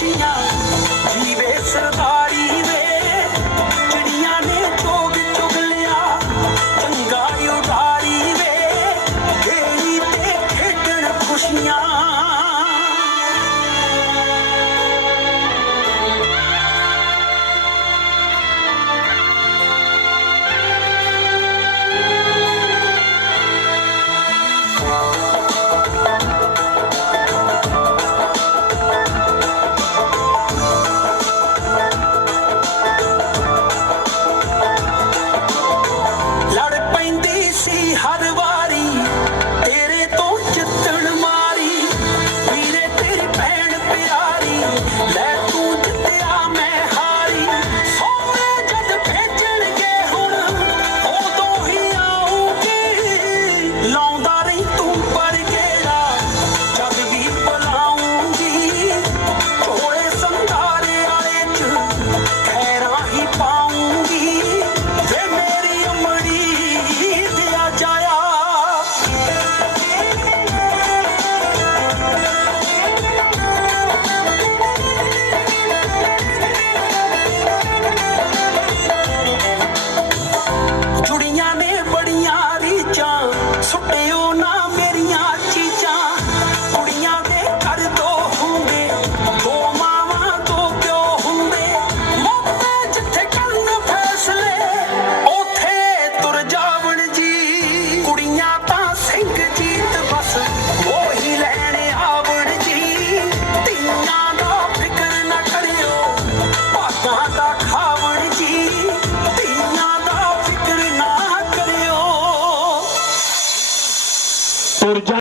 ਖੁਸ਼ੀਆਂ ਜੀਵੇ ਸਰਦਾਰੀ ਵੇ ਚਿੜੀਆਂ ਨੇ ਤੋਗ ਚੁਗ ਲਿਆ ਚੰਗਾਈ ਉਡਾਰੀ ਵੇ। ਤੇਰੀ ਤੇ ਖੇਡਣ ਖੁਸ਼ੀਆਂ Ayuna. দুর্যোগ